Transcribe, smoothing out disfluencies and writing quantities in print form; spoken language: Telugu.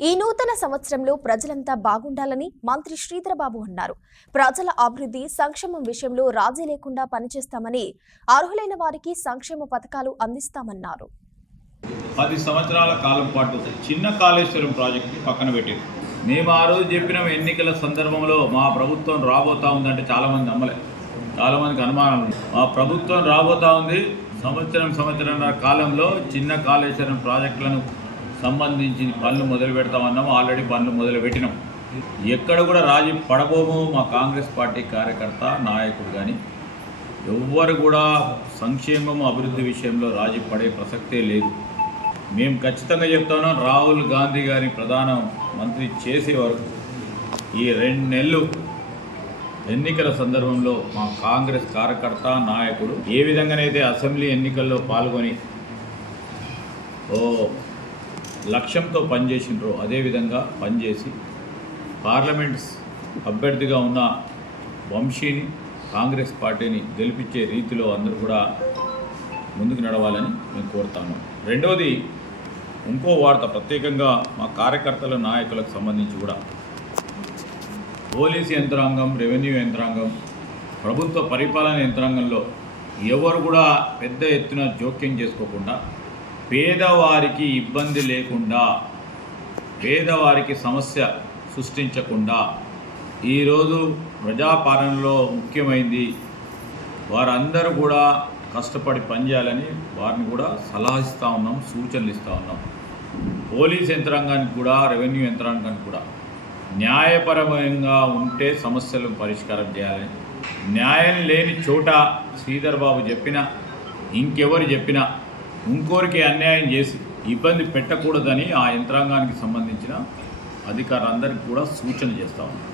ఈ నూతన సంవత్సరంలో ప్రజలంతా బాగుండాలని మంత్రి శ్రీధరబాబు అన్నారు. ప్రజల అభివృద్ధి సంక్షేమం విషయంలో రాజీ లేకుండా పనిచేస్తామని, అర్హులైన వారికి సంక్షేమ పథకాలు అందిస్తామన్నారు. 10 సంవత్సరాల కాలం పాటు చిన్న కాళేశ్వరం ప్రాజెక్టు పక్కన పెట్టారు. మేము ఆ రోజు చెప్పిన ఎన్నికల సందర్భంలో మా ప్రభుత్వం రాబోతా ఉందంటే చాలామంది నమ్మలే, చాలామందికి అనుమానాలు ఉంది. మా ప్రభుత్వం రాబోతా ఉంది. సంవత్సరంన్నర కాలంలో చిన్న కాళేశ్వరం ప్రాజెక్టులను సంబంధించి పనులు మొదలు పెడతామన్నాము. ఆల్రెడీ పనులు మొదలు పెట్టినాం. ఎక్కడ కూడా రాజీ పడబోము. మా కాంగ్రెస్ పార్టీ కార్యకర్త నాయకుడు కానీ ఎవ్వరు కూడా సంక్షేమం అభివృద్ధి విషయంలో రాజీ పడే ప్రసక్తే లేదు. మేము ఖచ్చితంగా చెప్తున్నాం, రాహుల్ గాంధీ గారిని ప్రధాన మంత్రి చేసే వరకు ఈ 2 నెలలు ఎన్నికల సందర్భంలో మా కాంగ్రెస్ కార్యకర్త నాయకుడు ఏ విధంగానైతే అసెంబ్లీ ఎన్నికల్లో పాల్గొని లక్ష్యంతో పనిచేసినారో అదేవిధంగా పనిచేసి పార్లమెంట్ అభ్యర్థిగా ఉన్న వంశీని కాంగ్రెస్ పార్టీని గెలిపించే రీతిలో అందరూ కూడా ముందుకు నడవాలని మేము కోరుతాము. రెండవది, ఇంకో వార్త ప్రత్యేకంగా మా కార్యకర్తల నాయకులకు సంబంధించి కూడా పోలీసు యంత్రాంగం, రెవెన్యూ యంత్రాంగం, ప్రభుత్వ పరిపాలన యంత్రాంగంలో ఎవరు కూడా పెద్ద ఎత్తున జోక్యం చేసుకోకుండా పేదవారికి ఇబ్బంది లేకుండా, పేదవారికి సమస్య సృష్టించకుండా ఈరోజు ప్రజాపాలనలో ముఖ్యమైంది వారందరూ కూడా కష్టపడి పనిచేయాలని వారిని కూడా సలహా ఇస్తూ ఉన్నాం, సూచనలు ఇస్తూ ఉన్నాం. పోలీస్ యంత్రాంగానికి కూడా, రెవెన్యూ యంత్రాంగానికి కూడా న్యాయపరమంగా ఉంటే సమస్యలు పరిష్కారం చేయాలని, న్యాయం లేని చోట శ్రీధర్ బాబు చెప్పినా ఇంకెవరు చెప్పినా ఇంకోరికి అన్యాయం చేసి ఇబ్బంది పెట్టకూడదని ఆ యంత్రాంగానికి సంబంధించిన అధికారులందరికీ కూడా సూచన చేస్తూ ఉన్నాం.